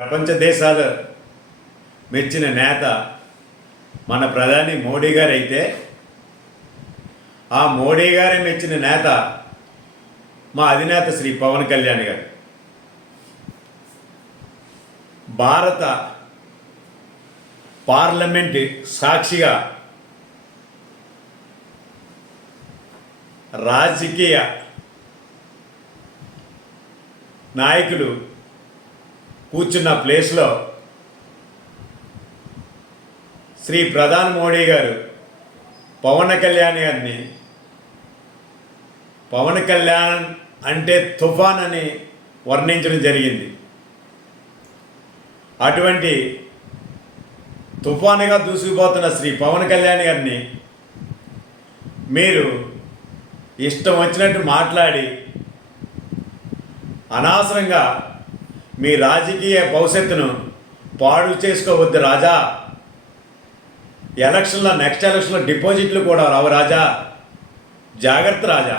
ప్రపంచ దేశాలు మెచ్చిన నేత మన ప్రధాని మోడీ గారు అయితే, ఆ మోడీ గారే మెచ్చిన నేత మా అధినేత శ్రీ పవన్ కళ్యాణ్ గారు. భారత పార్లమెంట్ సాక్షిగా రాజకీయ నాయకులు కూర్చున్న ప్లేస్లో శ్రీ ప్రధాని మోడీ గారు పవన్ కళ్యాణ్ గారిని పవన్ కళ్యాణ్ అంటే తుఫాన్ అని వర్ణించడం జరిగింది. అటువంటి తుఫానుగా దూసుకుపోతున్న శ్రీ పవన్ కళ్యాణ్ గారిని మీరు ఇష్టం వచ్చినట్టు మాట్లాడి అనవసరంగా మీ రాజకీయ భవిష్యత్తును పాడు చేసుకోవద్దు రాజా. నెక్స్ట్ ఎలక్షన్లో డిపాజిట్లు కూడా రావు రాజా. జాగ్రత్త రాజా.